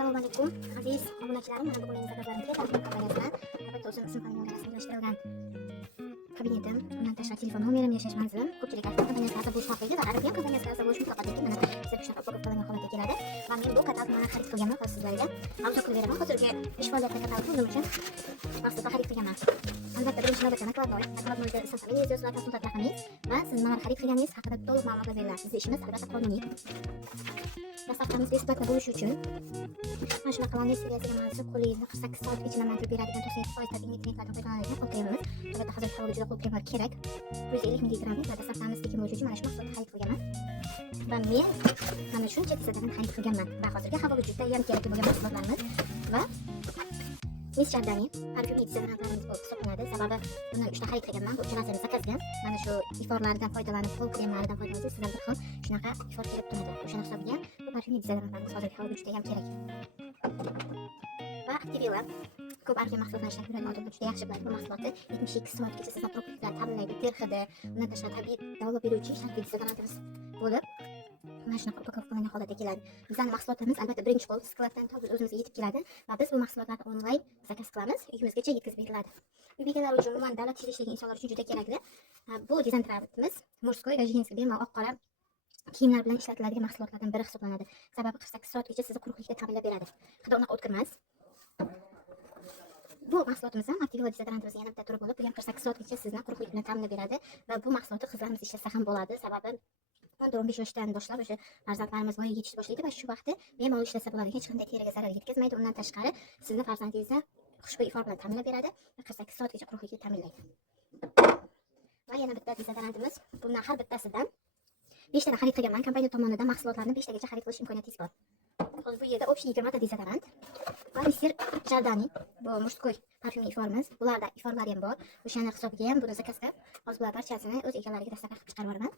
Assalomu alaykum aziz obunachilarim. Mana bugun menga zakazlarim keldi. Kompaniyasidan albatta o'zim ism familiyam rasmiylashtirilgan kabinetim, undan tashqari telefon nomerim, yashash manzilim ko'pchilik kompaniyasilarda bo'lish mumkin va arabiyam kompaniyasilarda bo'lish mutlaqo mana sizga shunaqa upakovkalangan holatda keladi va men bu katalogni xarid qilganman hozir sizlarga ma'ruza qilib beraman. Hozirgi ish faoliyatida katalog o'zim uchun maqsadda xarid qilganman. Albatta birinchi navbatda katalogda ism familiyangiz yoziladi, konsultat raqamingiz va siz nimalar xarid qilganingiz haqida to'liq ma'lumotlar beriladi. Sizning ishimiz albatta qonuniy. Dastavkamizga isbotli bo'lish uchun mana shunaqa versiyaga mansub qo'lingizni 48 soatgacha namlantirib beradigan 97% tabiiy ingredientlardan foydalanadigan qo'l kremimiz. Albatta hozirgi havoda juda qo'l kremlar kerak. 150 mg va dastavkamiz tekin bo'lishi uchun mana shu mahsulotni xarid qilganman. Va men mana shuncha tizzadan xarid qilganman. Va hozirgi havoga juda ham kerak bo'lgan mahsulotlarimiz va Miss Jardani parfyumli dizaynerlarimiz bo'lib hisoblanadi. Sababi buni 3 ta xarid qilganman. Bu uchalasi zakazgan. Mana shu iforlardan foydalanib, qo'l kremlaridan foydalansangiz sizlar bir xil shunaqa ifor kelib turadi. O'sha hisobiga bu parfyumli dizaynerlarimiz hozirgi havoga juda ham kerak. Va Activilla ko'p arxiv mahsulotlarni ishlab yuradigan odamlar juda yaxshi biladi. Bu mahsulotni 72 soatgacha sizni prokurorlar ta'minlaydi, ter hidi, undan tashqari tabiiy davolab beruvchi shartli dezodorantimiz bo'lib mana shunaqa upakovkalangan holatda keladi. Bizning mahsulotlarimiz albatta birinchi qo'l skladdan to'g'ri o'zimizga yetib keladi va biz bu mahsulotlarni onlayn zakaz qilamiz, uyimizgacha yetkazib beriladi. Uy bekalari uchun, umuman davlat ishida ishlagan insonlar uchun juda kerakli. Bu dezodorantimiz murskoy va jenskiy bemalol oq qora kiyimlar bilan ishlatiladigan mahsulotlardan biri hisoblanadi. Sababi 48 soatgacha sizni quruqlikda ta'minlab beradi. Hidi unaqa o'tkirmas. Bu mahsulotimizdan Activilla dezodorantimiz yana bitta turi bo'lib, bu ham 48 soatgacha sizni quruqlik bilan ta'minlab beradi va bu mahsulotni qizlarimiz ishlasa ham bo'ladi. Sababi 14-15 yoshdan boshlab o'sha farzandlarimiz voyaga yetishib boshlaydi va shu vaqtda bemalol ishlasa bo'ladi. Hech qanday teriga zarar yetkazmaydi. Undan tashqari sizni farzandingizni xushbo'y ifor bilan ta'minlab beradi va 48 soatgacha quruqlikda ta'minlaydi. Va yana bitta dezodorantimiz. Bundan har bittasidan 5 ta xarid qilganman. Kompaniya tomonidan mahsulotlarni 5 tagacha xarid qilish imkoniyatingiz bor. Hozir bu yerda общий 20 ta dezodorant va Miss Jardani bu murskoy parfyumli iforimiz. Bularda iforlar ham bor. O'shani hisobiga ham buni zakaz qilib, hozir bular barchasini o'z egalariga dastlab chiqarib yuboraman.